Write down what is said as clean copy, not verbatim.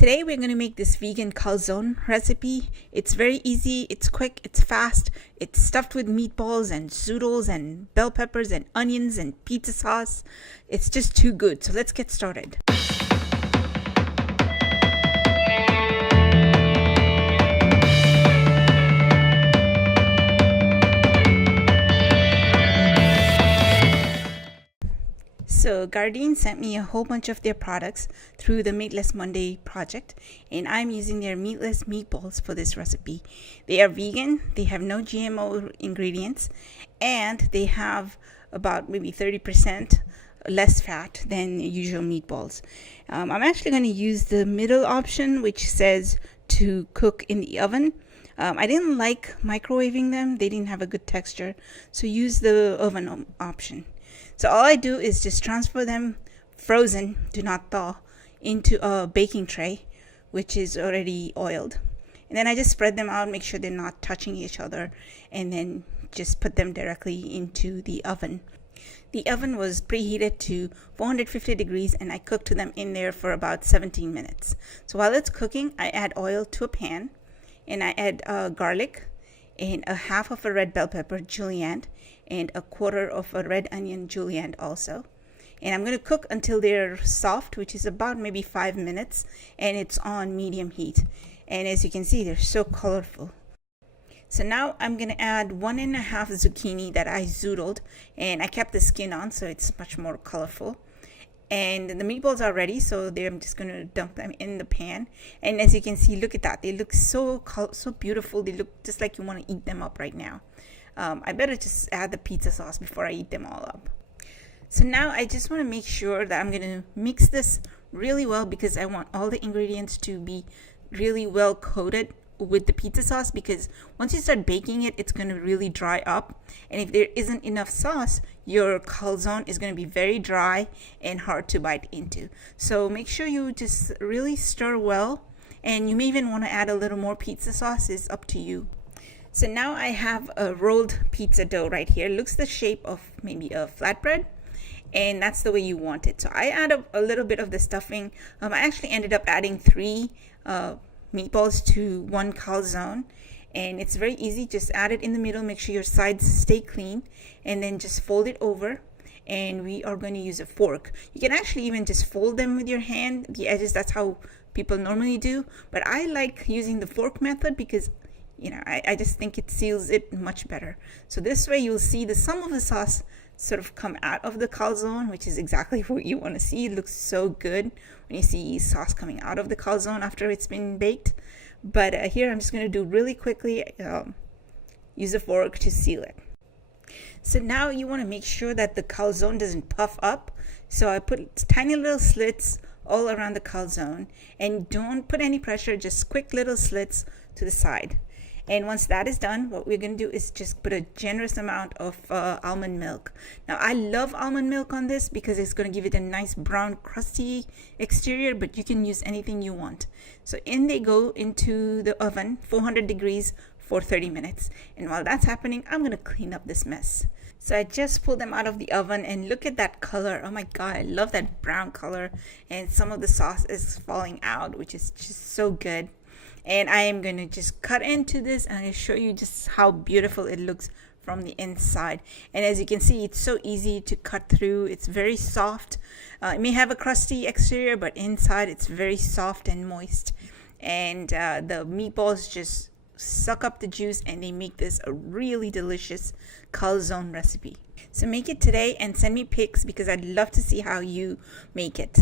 Today we're going to make this vegan calzone recipe. It's very easy, it's quick, it's fast. It's stuffed with meatballs and zoodles and bell peppers and onions and pizza sauce. It's just too good. So let's get started. So Gardein sent me a whole bunch of their products through the Meatless Monday project, and I'm using their meatless meatballs for this recipe. They are vegan, they have no GMO ingredients, and they have about maybe 30% less fat than usual meatballs. I'm actually going to use the middle option, which says to cook in the oven. I didn't like microwaving them, they didn't have a good texture, so use the oven option. So all I do is just transfer them frozen, do not thaw, into a baking tray, which is already oiled. And then I just spread them out, make sure they're not touching each other, and then just put them directly into the oven. The oven was preheated to 450 degrees, and I cooked them in there for about 17 minutes. So while it's cooking, I add oil to a pan, and I add garlic, and a half of a red bell pepper julienne, and a quarter of a red onion julienne also. And I'm going to cook until they're soft, which is about maybe 5 minutes, and it's on medium heat. And as you can see, they're so colorful. So now I'm going to add 1.5 zucchini that I zoodled, and I kept the skin on so it's much more colorful. And the meatballs are ready, so I'm just going to dump them in the pan. And as you can see, look at that. They look so beautiful. They look just like you want to eat them up right now. I better just add the pizza sauce before I eat them all up. So now I just want to make sure that I'm going to mix this really well, because I want all the ingredients to be really well coated with the pizza sauce, because once you start baking it, it's going to really dry up, and if there isn't enough sauce, your calzone is going to be very dry and hard to bite into. So make sure you just really stir well, and you may even want to add a little more pizza sauce. It's up to you. So now I have a rolled pizza dough right here. It looks the shape of maybe a flatbread, and that's the way you want it. So I add a little bit of the stuffing. I actually ended up adding 3 meatballs to 1 calzone, and it's very easy. Just add it in the middle, make sure your sides stay clean, and then just fold it over. And we are going to use a fork. You can actually even just fold them with your hand, the edges. That's how people normally do, but I like using the fork method because I just think it seals it much better. So this way you'll see some of the sauce sort of come out of the calzone, which is exactly what you want to see. It looks so good when you see sauce coming out of the calzone after it's been baked. But here I'm just going to do really quickly, use a fork to seal it. So now you want to make sure that the calzone doesn't puff up. So I put tiny little slits all around the calzone, and don't put any pressure, just quick little slits to the side. And once that is done, what we're going to do is just put a generous amount of almond milk. Now, I love almond milk on this because it's going to give it a nice brown, crusty exterior, but you can use anything you want. So in they go into the oven, 400 degrees for 30 minutes. And while that's happening, I'm going to clean up this mess. So I just pulled them out of the oven, and look at that color. Oh my God, I love that brown color. And some of the sauce is falling out, which is just so good. And I am going to just cut into this, and I'll show you just how beautiful it looks from the inside. And as you can see, it's so easy to cut through. It's very soft. It may have a crusty exterior, but inside it's very soft and moist. And the meatballs just suck up the juice, and they make this a really delicious calzone recipe. So make it today and send me pics, because I'd love to see how you make it.